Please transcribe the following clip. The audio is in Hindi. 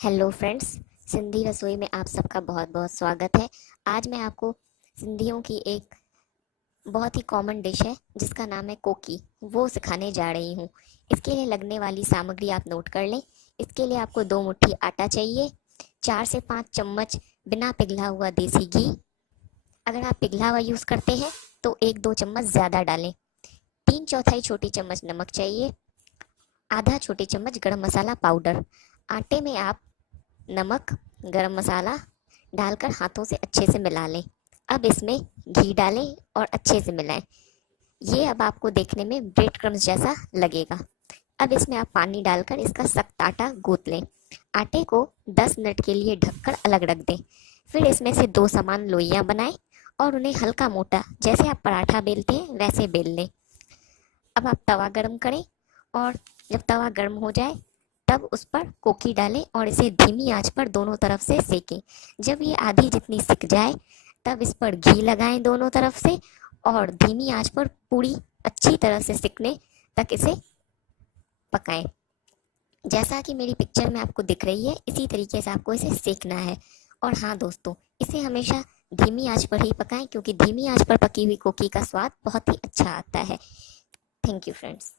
हेलो फ्रेंड्स, सिंधी रसोई में आप सबका बहुत बहुत स्वागत है। आज मैं आपको सिंधियों की एक बहुत ही कॉमन डिश है जिसका नाम है कोकी, वो सिखाने जा रही हूँ। इसके लिए लगने वाली सामग्री आप नोट कर लें। इसके लिए आपको 2 मुट्ठी आटा चाहिए, 4 से 5 चम्मच बिना पिघला हुआ देसी घी। अगर आप पिघला हुआ यूज़ करते हैं तो 1-2 चम्मच ज़्यादा डालें। 3/4 छोटी चम्मच नमक चाहिए, आधा छोटी चम्मच गरम मसाला पाउडर। आटे में आप नमक, गरम मसाला डालकर हाथों से अच्छे से मिला लें। अब इसमें घी डालें और अच्छे से मिलाएं। ये अब आपको देखने में ब्रेड क्रम्स जैसा लगेगा। अब इसमें आप पानी डालकर इसका सख्त आटा गूंथ लें। आटे को 10 मिनट के लिए ढककर अलग रख दें। फिर इसमें से 2 समान लोइयां बनाएं और उन्हें हल्का मोटा, जैसे आप पराठा बेलते हैं वैसे बेल लें। अब आप तवा गरम करें और जब तवा गर्म हो जाए तब उस पर कोकी डालें और इसे धीमी आंच पर दोनों तरफ से सेकें। जब ये आधी जितनी सिक जाए तब इस पर घी लगाएं दोनों तरफ से और धीमी आंच पर पूरी अच्छी तरह से सिकने तक इसे पकाएं। जैसा कि मेरी पिक्चर में आपको दिख रही है, इसी तरीके से आपको इसे सेकना है। और हाँ दोस्तों, इसे हमेशा धीमी आंच पर ही पकाएं क्योंकि धीमी आंच पर पकी हुई कोकी का स्वाद बहुत ही अच्छा आता है। Thank you friends.